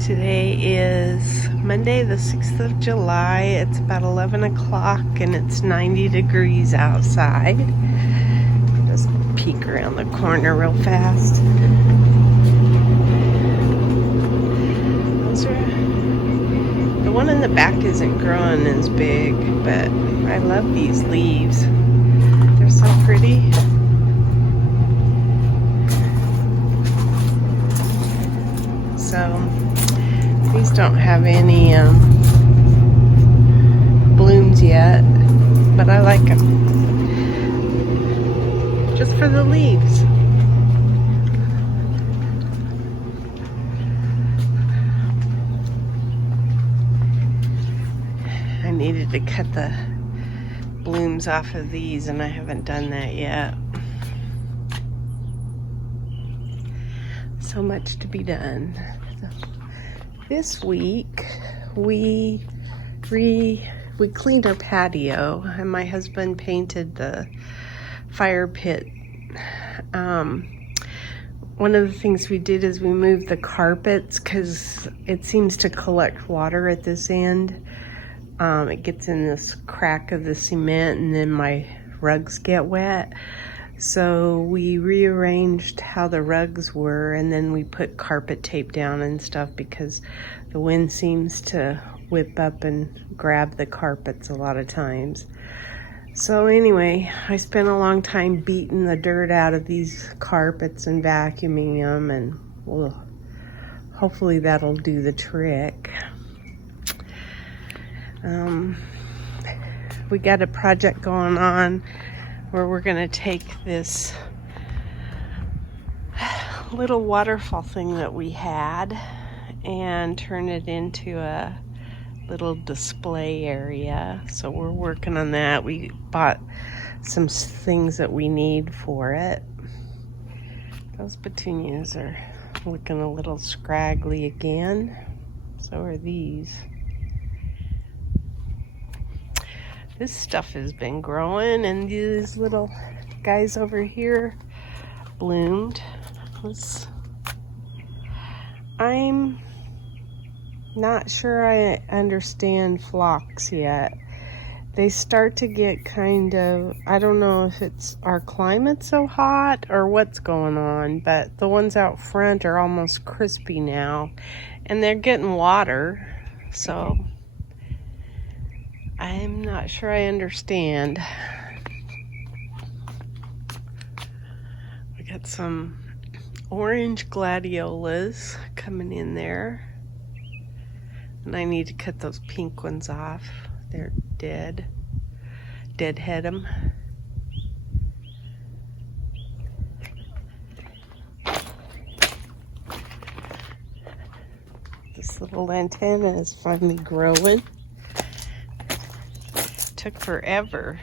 Today is Monday, the 6th of July. It's about 11 o'clock and it's 90 degrees outside. Just peek around the corner real fast. The one in the back isn't growing as big, but I love these leaves. They're so pretty. So these don't have any blooms yet, but I like them just for the leaves. I needed to cut the blooms off of these and I haven't done that yet. So much to be done. This week we cleaned our patio and my husband painted the fire pit. One of the things we did is we moved the carpets because it seems to collect water at this end. It gets in this crack of the cement and then my rugs get wet. So we rearranged how the rugs were and then we put carpet tape down and stuff because the wind seems to whip up and grab the carpets a lot of times. So anyway, I spent a long time beating the dirt out of these carpets and vacuuming them, and well, hopefully that'll do the trick. We got a project going on where we're gonna take this little waterfall thing that we had and turn it into a little display area. So we're working on that. We bought some things that we need for it. Those petunias are looking a little scraggly again. So are these. This stuff has been growing and these little guys over here bloomed. I'm not sure I understand phlox yet. They start to get kind of, I don't know if it's our climate so hot or what's going on, but the ones out front are almost crispy now and they're getting water. So I'm not sure I understand. We got some orange gladiolas coming in there. And I need to cut those pink ones off. They're dead. Deadhead them. This little antenna is finally growing. Took forever.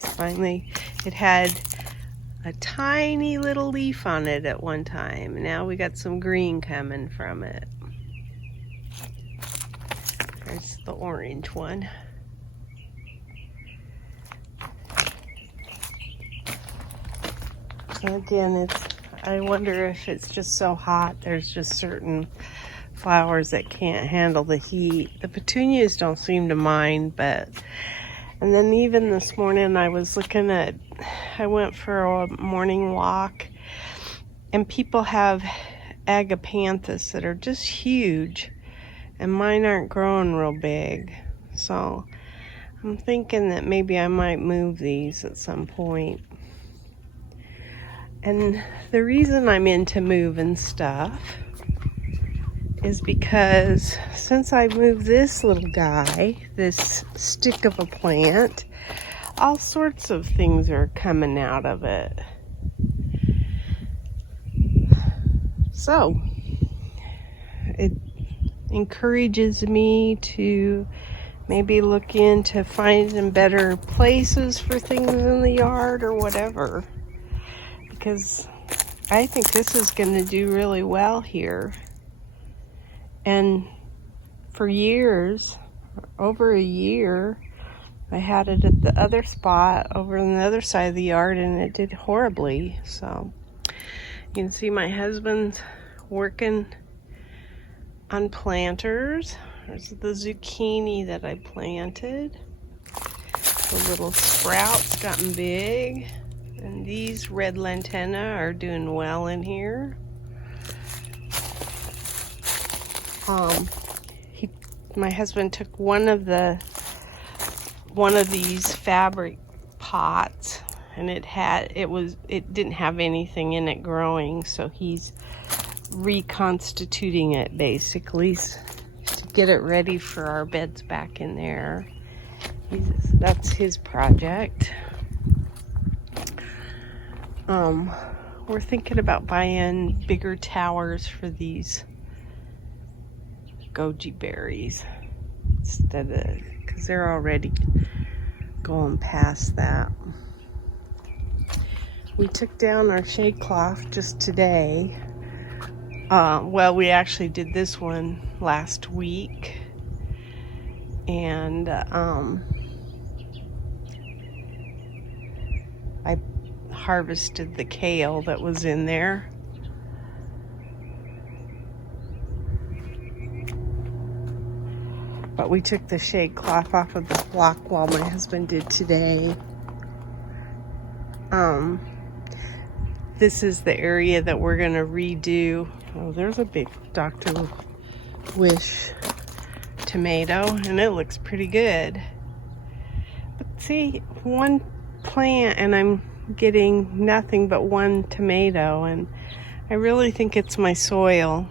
Finally, it had a tiny little leaf on it at one time. Now we got some green coming from it. There's the orange one. So again, I wonder if it's just so hot. There's just certain flowers that can't handle the heat. The petunias don't seem to mind, and then even this morning I went for a morning walk and people have agapanthus that are just huge and mine aren't growing real big. So I'm thinking that maybe I might move these at some point. And the reason I'm into moving stuff is because since I moved this little guy, this stick of a plant, all sorts of things are coming out of it. So it encourages me to maybe look into finding better places for things in the yard or whatever, because I think this is going to do really well here. And for years, over a year, I had it at the other spot over on the other side of the yard and it did horribly. So you can see my husband's working on planters. There's the zucchini that I planted. The little sprouts gotten big. And these red lantana are doing well in here. My husband took one of these fabric pots, and it didn't have anything in it growing, so he's reconstituting it basically to get it ready for our beds back in there. That's his project. We're thinking about buying bigger towers for these goji berries instead of, because they're already going past that. We took down our shade cloth just today. Well, we actually did this one last week, and I harvested the kale that was in there. But we took the shade cloth off of the block wall my husband did today. This is the area that we're going to redo. Oh, there's a big Dr. Wish tomato, and it looks pretty good. But see, one plant and I'm getting nothing but one tomato, and I really think it's my soil.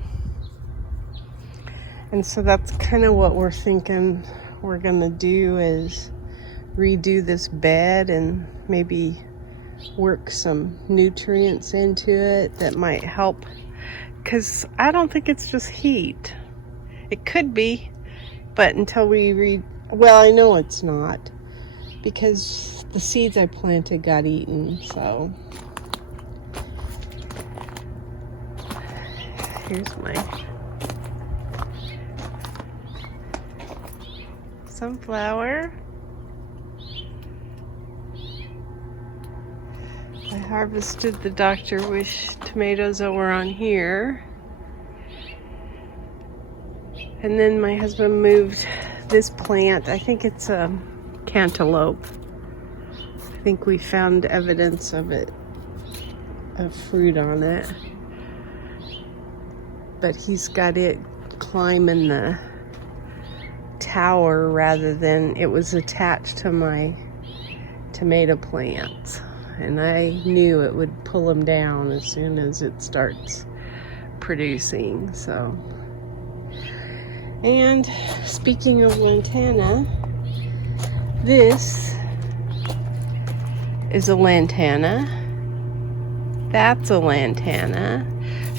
And so that's kind of what we're thinking we're gonna do, is redo this bed and maybe work some nutrients into it that might help, because I don't think it's just heat. It could be, but until we well, I know it's not, because the seeds I planted got eaten. So here's my sunflower. I harvested the Dr. Wish tomatoes that were on here. And then my husband moved this plant. I think it's a cantaloupe. I think we found evidence of it, of fruit on it. But he's got it climbing the tower rather than it was attached to my tomato plants, and I knew it would pull them down as soon as it starts producing. So, and speaking of lantana, this is a lantana, that's a lantana.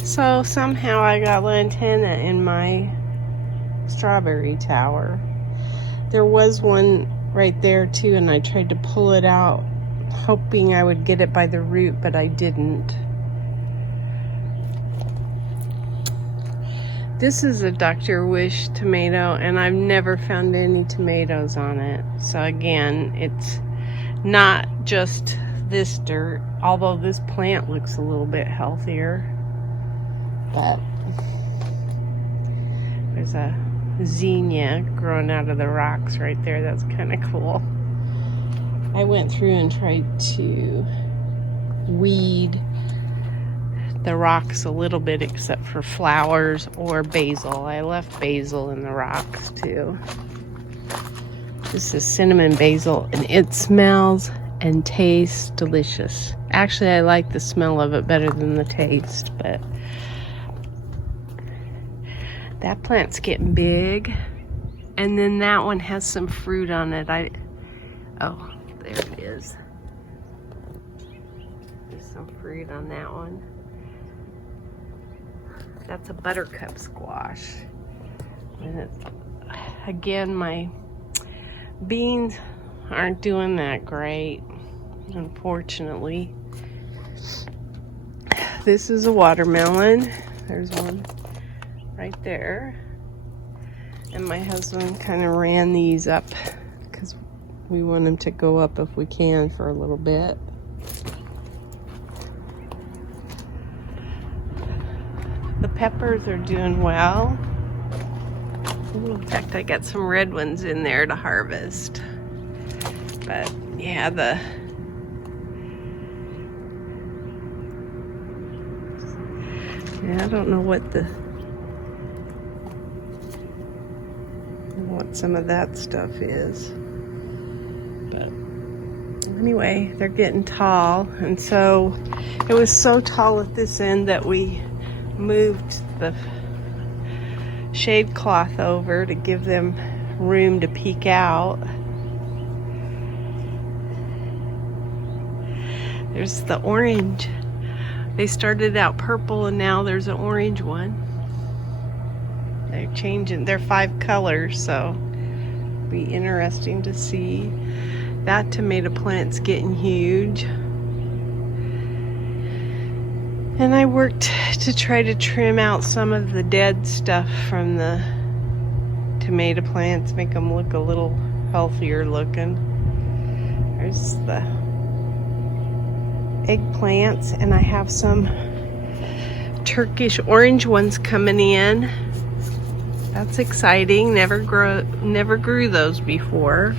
So somehow I got lantana in my strawberry tower. There was one right there too, and I tried to pull it out hoping I would get it by the root, but I didn't. This is a Dr. Wish tomato, and I've never found any tomatoes on it. So again, it's not just this dirt, although this plant looks a little bit healthier. But there's a zinnia growing out of the rocks right there. That's kind of cool. I went through and tried to weed the rocks a little bit, except for flowers or basil. I left basil in the rocks too. This is cinnamon basil, and it smells and tastes delicious. Actually, I like the smell of it better than the taste, but that plant's getting big. And then that one has some fruit on it. Oh, there it is. There's some fruit on that one. That's a buttercup squash. And again, my beans aren't doing that great, unfortunately. This is a watermelon. There's one right there. And my husband kind of ran these up because we want them to go up if we can for a little bit. The peppers are doing well. Ooh, in fact, I got some red ones in there to harvest. But yeah, I don't know what some of that stuff is. But anyway, they're getting tall, and so it was so tall at this end that we moved the shade cloth over to give them room to peek out. There's the orange. They started out purple and now there's an orange one. They're changing, they're 5 colors, so it'll be interesting to see. That tomato plant's getting huge. And I worked to try to trim out some of the dead stuff from the tomato plants, make them look a little healthier looking. There's the eggplants, and I have some Turkish orange ones coming in. That's exciting. Never grew those before.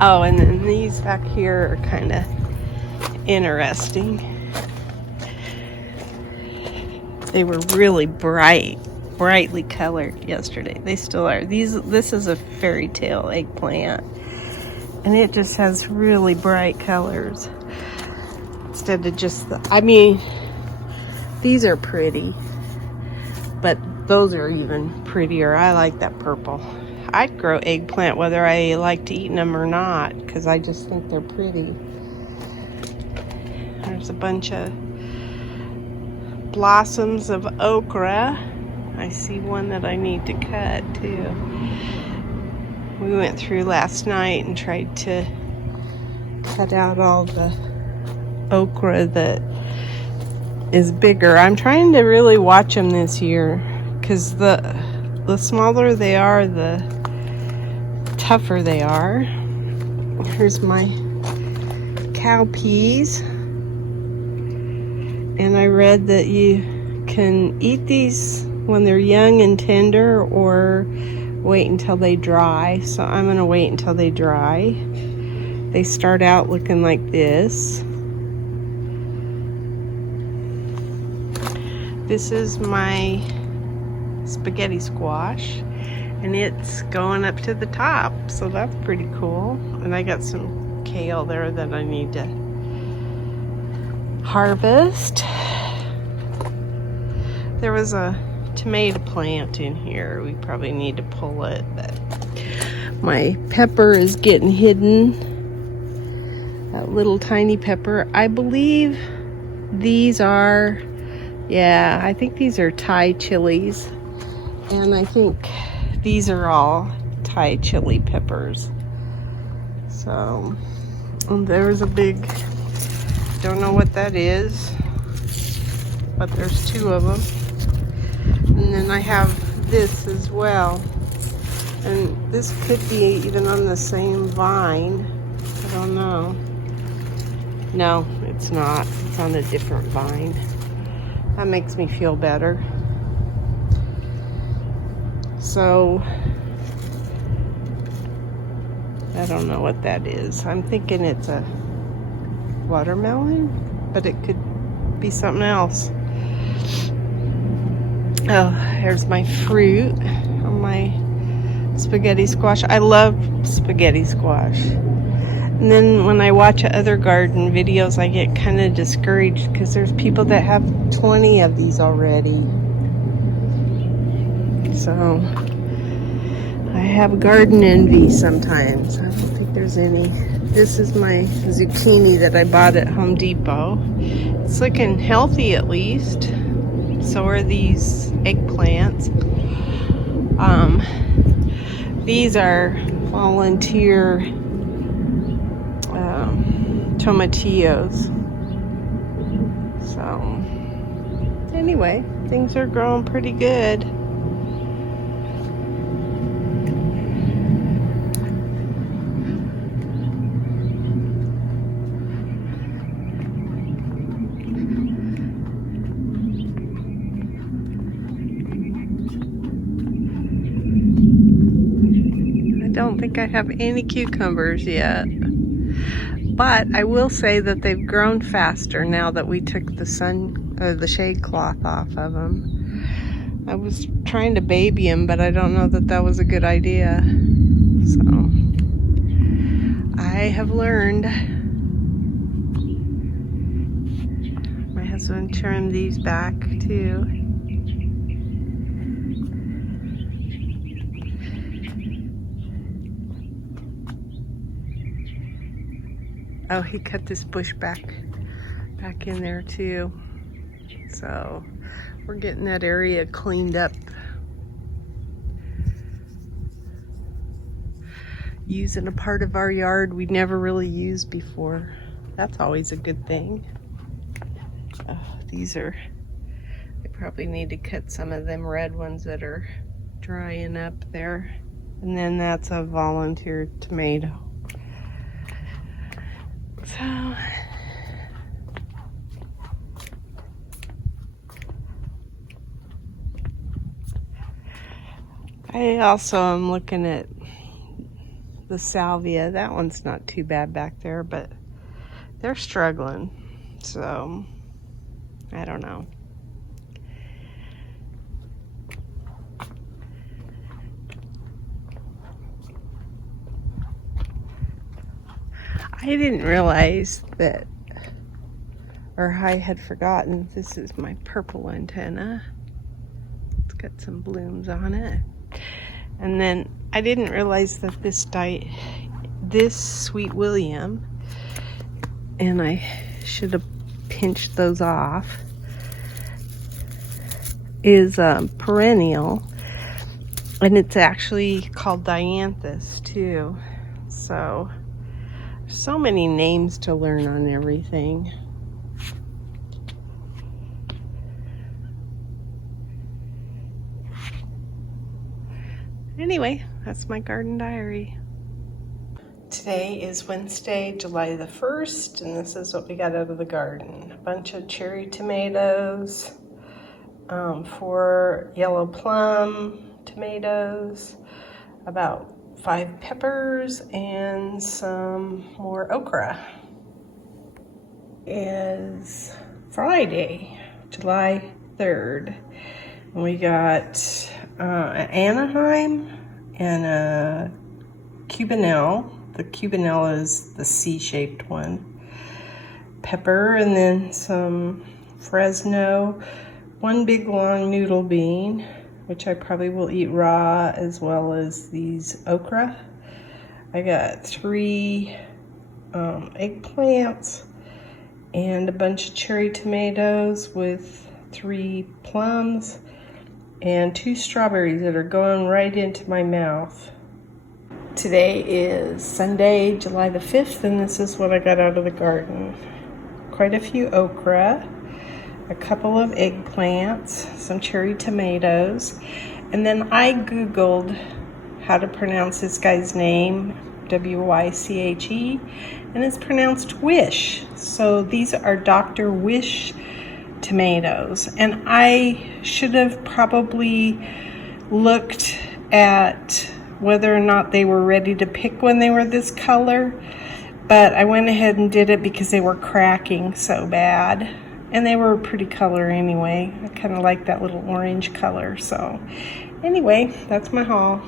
Oh, and then these back here are kind of interesting. They were really brightly colored yesterday. They still are. This is a fairy tale eggplant, and it just has really bright colors instead of just these are pretty, but those are even prettier. I like that purple. I'd grow eggplant whether I liked eating them or not, because I just think they're pretty. There's a bunch of blossoms of okra. I see one that I need to cut too. We went through last night and tried to cut out all the okra that is bigger. I'm trying to really watch them this year, because the smaller they are, the tougher they are. Here's my cowpeas. And I read that you can eat these when they're young and tender, or wait until they dry. So I'm gonna wait until they dry. They start out looking like this. This is my spaghetti squash, and it's going up to the top, so that's pretty cool. And I got some kale there that I need to harvest. There was a tomato plant in here. We probably need to pull it, but my pepper is getting hidden. That little tiny pepper. I believe these are, yeah, I think these are Thai chilies. And I think these are all Thai chili peppers. So, there's a big, don't know what that is, but there's 2 of them. And then I have this as well. And this could be even on the same vine. I don't know. No, it's not. It's on a different vine. That makes me feel better. So, I don't know what that is. I'm thinking it's a watermelon, but it could be something else. Oh, here's my fruit on my spaghetti squash. I love spaghetti squash. And then when I watch other garden videos, I get kind of discouraged because there's people that have 20 of these already. So I have garden envy sometimes. I don't think there's any. This is my zucchini that I bought at Home Depot. It's looking healthy at least. So are these eggplants. These are volunteer tomatillos. So anyway, things are growing pretty good. don't think I have any cucumbers yet. But I will say that they've grown faster now that we took the shade cloth off of them. I was trying to baby them, but I don't know that that was a good idea. So I have learned. My husband trimmed these back too. Oh, he cut this bush back in there too. So we're getting that area cleaned up. Using a part of our yard we never really used before. That's always a good thing. Oh, I probably need to cut some of them red ones that are drying up there. And then that's a volunteer tomato. So I also am looking at the salvia. That one's not too bad back there, but they're struggling. So I don't know. I didn't realize that, or I had forgotten, this is my purple antenna. It's got some blooms on it. And then I didn't realize that this Sweet William, and I should have pinched those off, is perennial, and it's actually called dianthus too. So many names to learn on everything. Anyway, that's my garden diary. Today is Wednesday, July the 1st, and this is what we got out of the garden. A bunch of cherry tomatoes, 4 yellow plum tomatoes, about 5 peppers, and some more okra. It is Friday, July 3rd. And we got an Anaheim and a Cubanelle. The Cubanelle is the C-shaped one. Pepper, and then some Fresno. 1 big long noodle bean, which I probably will eat raw, as well as these okra. I got 3 eggplants and a bunch of cherry tomatoes with 3 plums and 2 strawberries that are going right into my mouth. Today is Sunday, July the 5th, and this is what I got out of the garden. Quite a few okra, a couple of eggplants, some cherry tomatoes, and then I Googled how to pronounce this guy's name, W-Y-C-H-E, and it's pronounced Wish. So these are Dr. Wish tomatoes, and I should have probably looked at whether or not they were ready to pick when they were this color, but I went ahead and did it because they were cracking so bad. And they were a pretty color anyway. I kind of like that little orange color. So anyway, that's my haul.